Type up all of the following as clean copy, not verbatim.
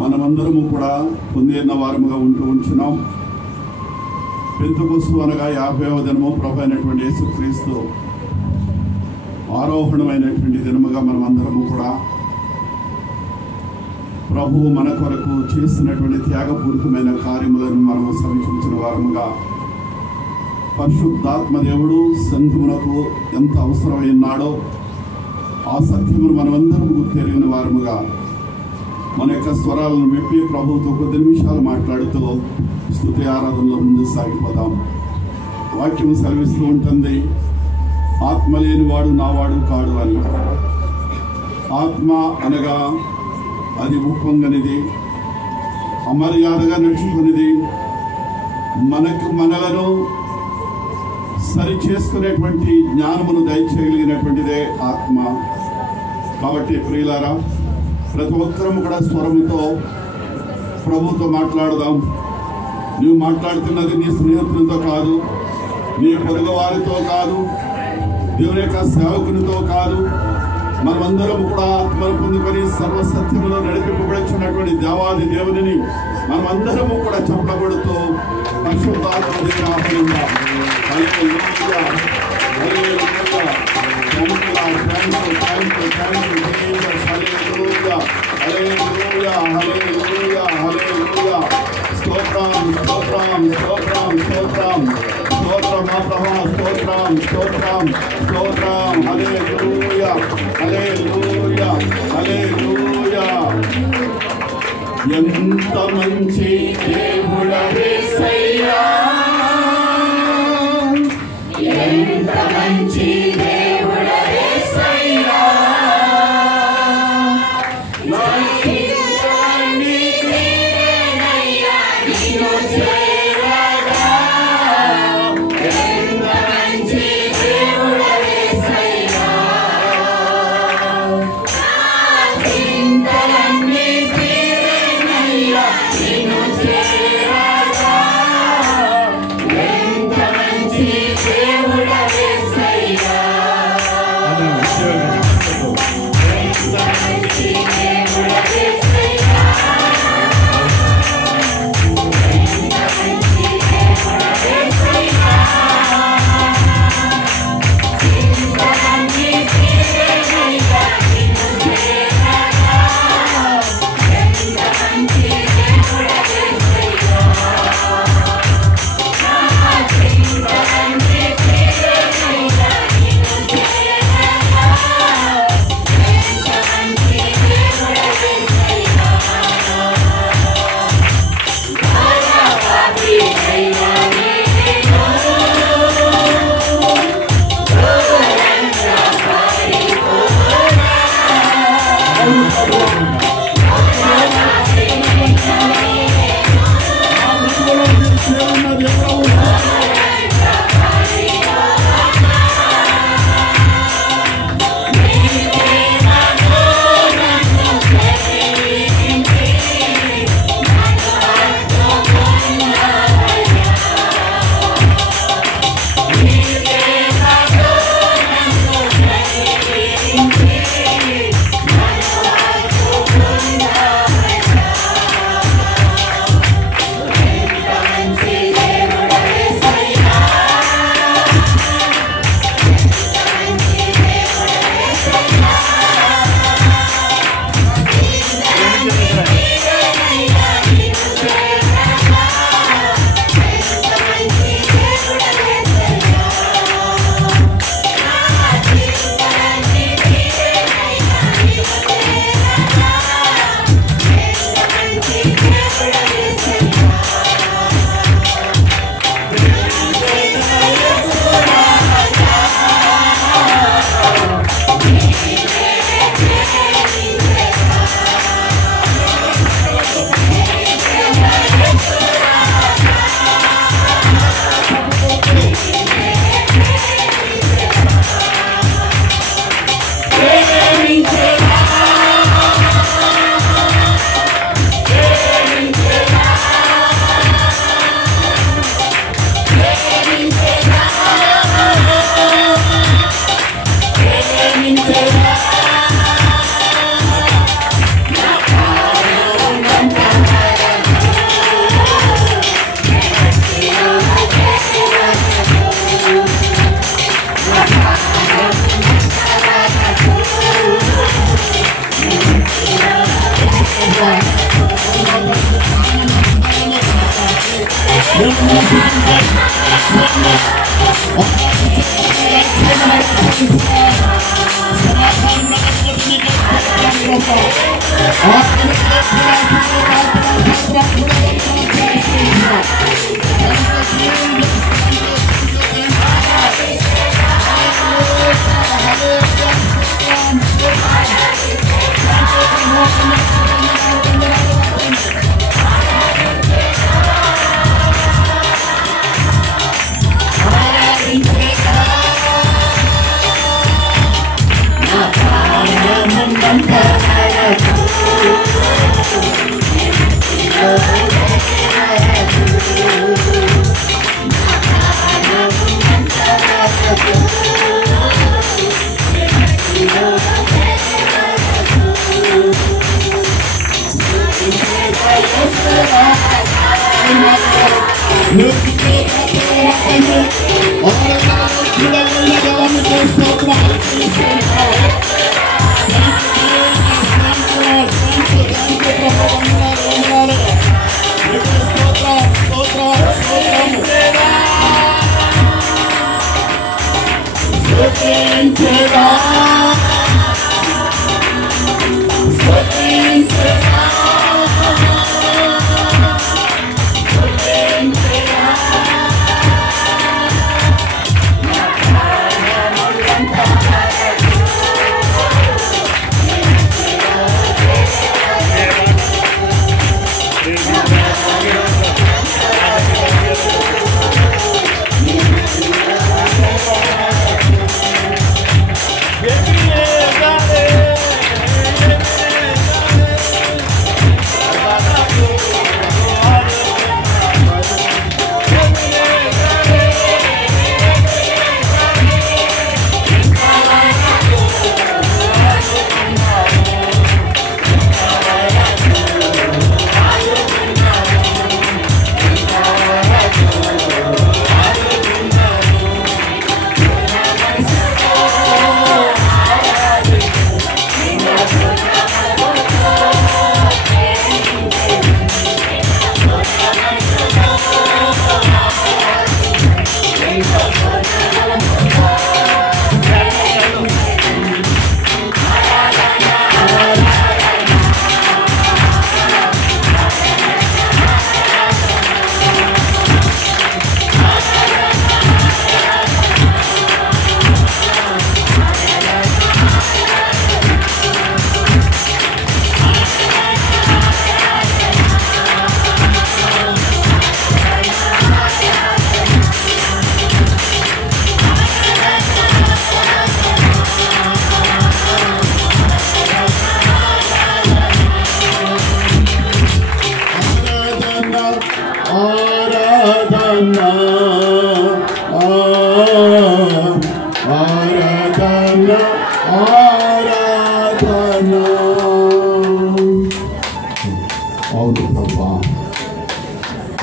మనమందరము కూడా పొందిన వారముగా ఉంటున్నాం. పెంతెకొస్తు అనగా 50వ దినము ప్రభు అయినటువంటి యేసుక్రీస్తు ఆరోహణమైనటువంటి దినముగా మనమందరము కూడా ప్రభువు మన కొరకు చేస్తున్నటువంటి త్యాగపూరితమైన కార్యములను మనము సమీక్షించిన వారముగా పరిశుద్ధాత్మ దేవుడు సంఘమునకు ఎంత అవసరమైనాడో ఆ సత్యమును మనమందరం గుర్తెరిగిన వారముగా మన యొక్క స్వరాలను విప్పి ప్రభువుతో కొద్ది నిమిషాలు మాట్లాడుతూ స్తుతి ఆరాధనలో ముందు సాగిపోదాం. వాక్యం సెలవిస్తూ ఉంటుంది, ఆత్మ లేనివాడు నావాడు కాడు అని. ఆత్మ అనగా అది ఉప్పొంగనిది, అమర్యాదగా నడుచుకునేది, మనలను సరి చేసుకునేటువంటి జ్ఞానమును దయచేయగలిగినటువంటిదే ఆత్మ. కాబట్టి ప్రియులారా, ప్రతి ఒక్కరూ కూడా స్వరముతో ప్రభుతో మాట్లాడదాం. నువ్వు మాట్లాడుతున్నది నీ స్నేహితులతో కాదు, నీ పొరుగు వారితో కాదు, దేవుని యొక్క సేవకునితో కాదు. మనమందరం కూడా ఆత్మను పొందుకొని సర్వసత్యంలో నడిపింపబడుచున్నటువంటి దేవాది దేవుని మనమందరము కూడా చెప్పబడుతూ పరిశుద్ధాత్మ దేవుని ఆహ్వానిద్దాం. స్తోత్రం స్తోత్రం స్తోత్రం స్తోత్రం స్తోత్రం మా ప్రభువా, స్తోత్రం స్తోత్రం స్తోత్రం. హల్లెలూయా హల్లెలూయా హల్లెలూయా. ఎంత మంచి దేవుడవే యేసయ్యా, ఎంత మంచి దేవుడవే యేసయ్యా.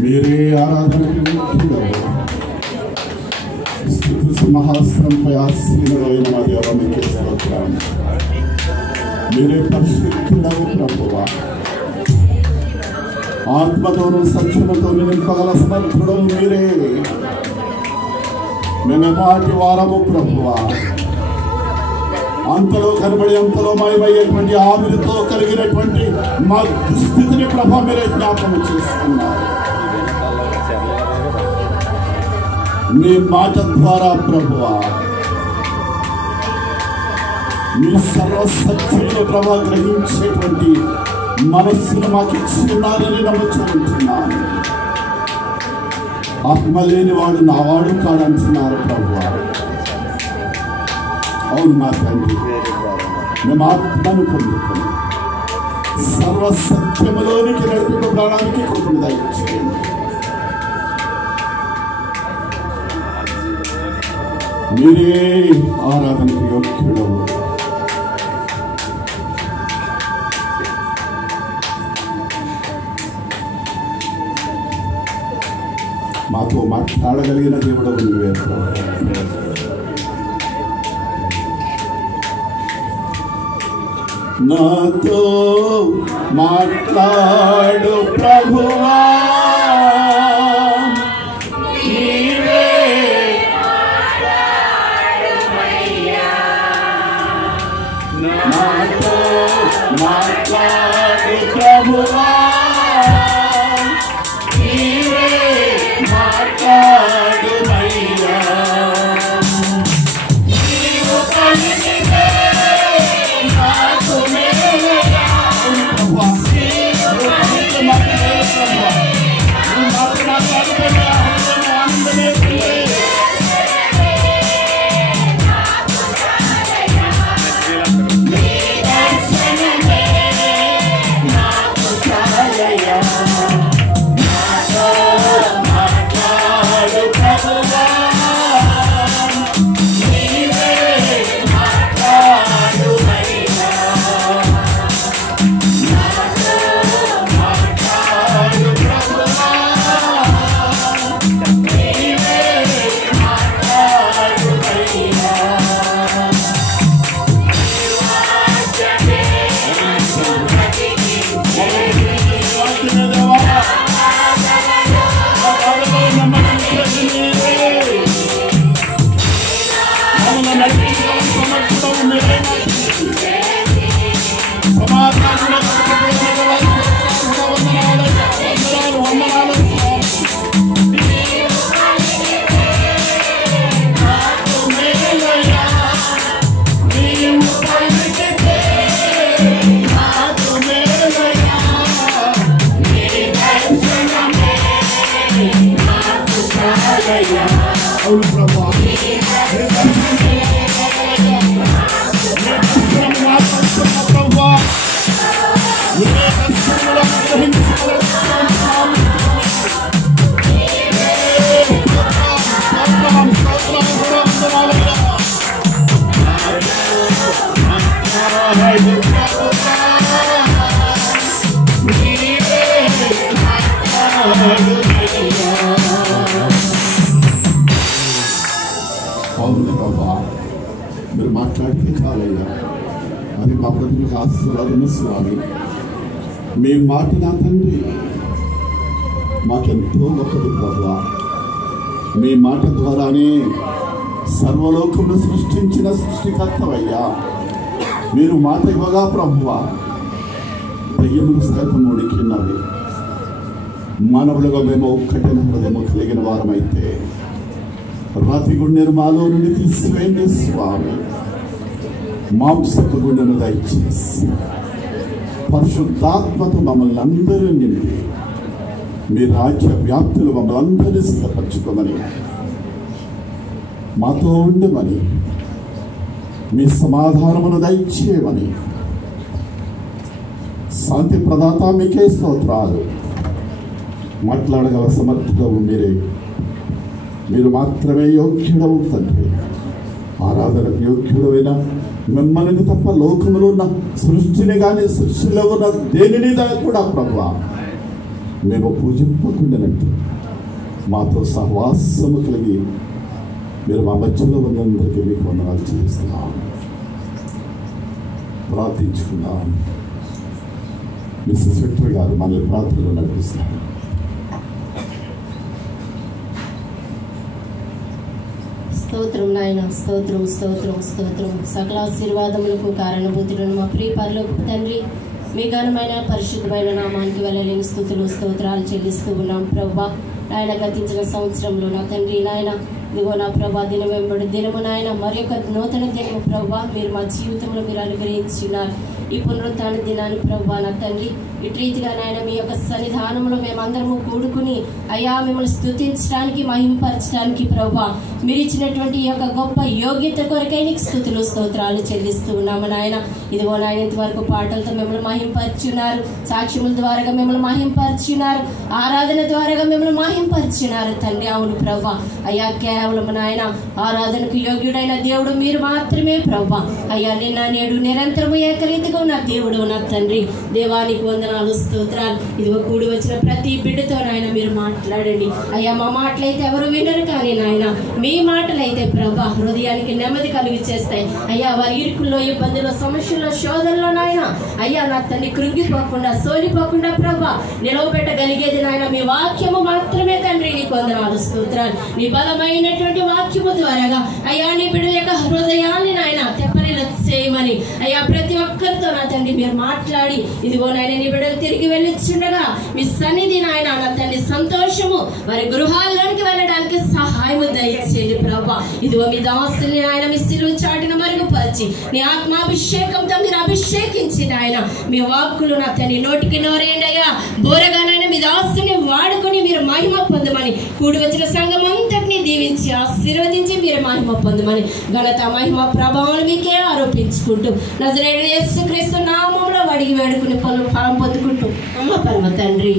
మీరే ఆరాధనకు సింహాసనంపై ఆసీనుడైన మా దేవా మీకే స్తోత్రం. మీరే పరిశుద్ధుడవు ప్రభువా. ఆత్మతోనూ సత్యముతో నింపగల సమర్థుడవు మీరే. మేము మాటి వారము ప్రభువా. అంతలో కనబడి అంతలో మాయమయ్యేటువంటి ఆవిరితో కలిగినటువంటి మా దుస్థితిని ప్రభా మీరే జ్ఞాపకం చేసుకున్నారు. మీ మాట ద్వారా ప్రభువా మీ సర్వసత్యమును ప్రభా గ్రహించేటువంటి మనస్సును మాకు ఇచ్చిన్నారని నమ్ముచుకుంటున్నాను. ఆత్మ లేని వాడు నా వాడు కాడంటున్నారు ప్రభువా. అవును మా తండ్రి, మేము ఆత్మను పొందుకుని సర్వసత్యములోనికి నడిపించడానికి కృపను దయచేయండి. మీరే ఆరాధనకు యోగ్యుడవు. మాతో మాట్లాడగలిగిన దేవుడవు నువ్వే. నాతో మాట్లాడు ప్రభువా, నీవే నాతో మాట్లాడు ప్రభువా, నీవే మాట్లాడుమయ్యా. నీవు పలికితే నాకు మేలయ్యా. ప్రభువా, నీవు పలికితే నాకు మేలు ప్రభువా. నువ్వు నాతో మాట్లాడుతున్నా ఆనందమే మీరు మాట్లాడితే చాలయ్యా. అది మా బ్రతులకు ఆశీర్వాదము స్వామి. మీ మాట నా తండ్రి మాకెంతో గొప్పది ప్రభువా. మీ మాట ద్వారానే సర్వలోకమును సృష్టించిన సృష్టికర్తవయ్యా. మీరు మాట ఇవ్వగా ప్రభువా దయ్యములు సైతం ఉడికిన్నవి. మానవులుగా మేము ఒక్కటే హృదయము కలిగిన వారమైతే రాతి గుండెను మాలో నుండి తీసివేయండి స్వామి. మాంసపు గుండెను దయచేసి పరిశుద్ధాత్మతో మమ్మల్ని అందరూ నిండి మీ రాజ్య వ్యాప్తులు మమ్మల్ని అందరినీ సిద్ధపరచుకోమని, మాతో ఉండమని, మీ సమాధానమును దయచేయమని, శాంతి ప్రదాత మీకే స్తోత్రాలు. మాట్లాడగల సమర్థుడవు మీరే. మీరు మాత్రమే యోగ్యుడవు తండ్రి. ఆరాధనకు యోగ్యుడైన మిమ్మల్ని తప్ప లోకములో ఉన్న సృష్టిని కానీ సృష్టిలో ఉన్న దేనిని కూడా ప్రభువా మేము పూజింపకుండానంటే మాతో సహవాసము కలిగి మీరు మా మధ్యలో ఉన్నందరికీ మీకు వందనాలు చేస్తున్నాం. ప్రార్థించుకున్నాం. మిస్సెస్ విక్టర్ గారు మనల్ని ప్రార్థనలో నడిపిస్తారు. స్తోత్రం నాయన, స్తోత్రం స్తోత్రం స్తోత్రం. సకల ఆశీర్వాదములకు కారణభూతులను మా ప్రియ పరలోకపు తండ్రి, మీ ఘనమైన పరిశుద్ధమైన నామానికి వెళ్ళలేని స్తుతులు స్తోత్రాలు చెల్లిస్తూ ఉన్నాం ప్రభువా. నాయన గతించిన సంవత్సరంలో నా తండ్రి నాయన ఇదిగో నా ప్రభా దినం వెంబడి దినము నాయన మరి యొక్క నూతన దినము ప్రభా మీరు మా జీవితంలో మీరు అనుగ్రహించున్నారు. ఈ పునరుత్థాన దినాన్ని ప్రభా నా తండ్రి ఇటు రీతిగా నాయన మీ యొక్క సన్నిధానంలో మేమందరము కూడుకుని అయ్యా మిమ్మల్ని స్తుతించడానికి మహింపరచడానికి ప్రభా మీరు ఇచ్చినటువంటి ఈ యొక్క గొప్ప యోగ్యత కొరకై నీకు స్తుతులు స్తోత్రాలు చెల్లిస్తూ ఉన్నాము నాయన. ఇదిగో నాయన ఇంతవరకు పాటలతో మిమ్మల్ని మహింపరచున్నారు, సాక్ష్యముల ద్వారా మిమ్మల్ని మహింపరచున్నారు, ఆరాధన ద్వారా మిమ్మల్ని మహింపరచున్నారు తండ్రి. అవును ప్రభా అయ్యా కేవలం నాయన ఆరాధనకు యోగ్యుడైన దేవుడు మీరు మాత్రమే ప్రభా. అయ్యా నిన్న నేడు నిరంతరము ఏకరీతిగా ఇదిగో నా దేవుడు నా తండ్రి, దేవానికి వందనాలు స్తోత్రాలు. ఇదిగో కూడి వచ్చిన ప్రతి బిడ్డతో నాయన మీరు మాట్లాడండి అయ్యా. మా మాటలైతే ఎవరు వినరు, కానీ నాయన మీ మాటలైతే ప్రభా హృదయానికి నెమ్మది కలిగి చేస్తాయి అయ్యా. వారి ఇరుకుల్లో, ఇబ్బందుల్లో, సమస్యల్లో, శోధనలో నాయన అయ్యా నా తండ్రి కృంగిపోకుండా, సోలిపోకుండా ప్రభా నిలవబెట్టగలిగేది నాయన మీ వాక్యము మాత్రమే తండ్రి. నీకు వందనాలు స్తోత్రాలు. నీ బలమైనటువంటి వాక్యము ద్వారాగా అయ్యా నీ బిడ్డల యొక్క హృదయాన్ని నాయన తెప్పరిల చేయమని అయ్యా ప్రతి ఒక్కరితో నా తండ్రి మీరు మాట్లాడి ఇదిగో నాయన నీ బిడ్డలు తిరిగి వెళ్ళిచుండగా మీ సన్నిధి నాయన నా తండ్రి సంతోషము వారి గృహాల్లోనికి వెళ్ళడానికి సహాయము దయచేయండి ప్రభా. ఇదిగో మీ దాసుని ఆయన మీ సిలువ చాటున మరుగుపరిచి నీ ఆత్మాభిషేకంతో మీరు అభిషేకించి నాయన మీ వాక్కులు నా తండ్రి నోటికి నోరేయండి అయ్యా. బోరగానైనా మీ దాసుని వాడుకొని మీరు మహిమ పొందమని, కూడి వచ్చిన సంఘం అంతటిని దీవించి ఆశీర్వదించి మీరు మహిమ పొందమని, ఘనత మహిమ ప్రభావం మీకే ఆరోపించుకుంటూ నజరేయుడైన యేసుక్రీస్తు నామములో అడిగి వేడుకుని ఫలం పొందుకుంటూ అమ్మ పరమ తండ్రి.